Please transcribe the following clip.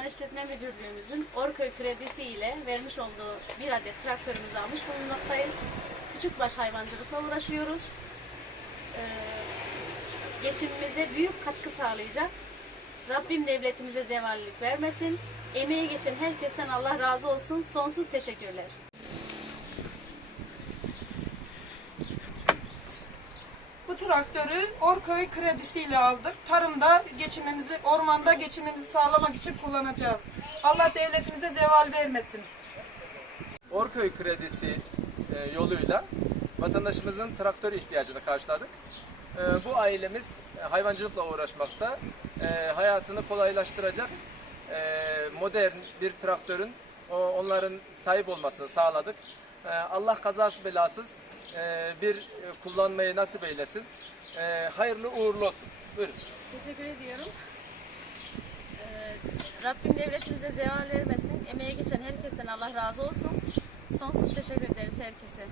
İşletme Müdürlüğümüzün Orköy kredisi ile vermiş olduğu bir adet traktörümüzü almış bulunmaktayız. Küçükbaş hayvancılıkla uğraşıyoruz. Ee, geçimimize büyük katkı sağlayacak. Rabbim devletimize zevallik vermesin. Emeği geçen herkesten Allah razı olsun. Sonsuz teşekkürler. Traktörü Orköy kredisiyle aldık. Tarımda geçimimizi, ormanda geçimimizi sağlamak için kullanacağız. Allah devletimize zeval vermesin. Orköy kredisi e, yoluyla vatandaşımızın traktör ihtiyacını karşıladık. E, bu ailemiz e, hayvancılıkla uğraşmakta. Hayatını kolaylaştıracak modern bir traktörün onların sahip olmasını sağladık. Allah kazası belasız e, bir e, kullanmayı nasip eylesin. E, hayırlı uğurlu olsun. Buyurun. Teşekkür ediyorum. Ee, Rabbim devletimize zeval vermesin. Emeği geçen herkesten Allah razı olsun. Sonsuz teşekkür ederiz herkese.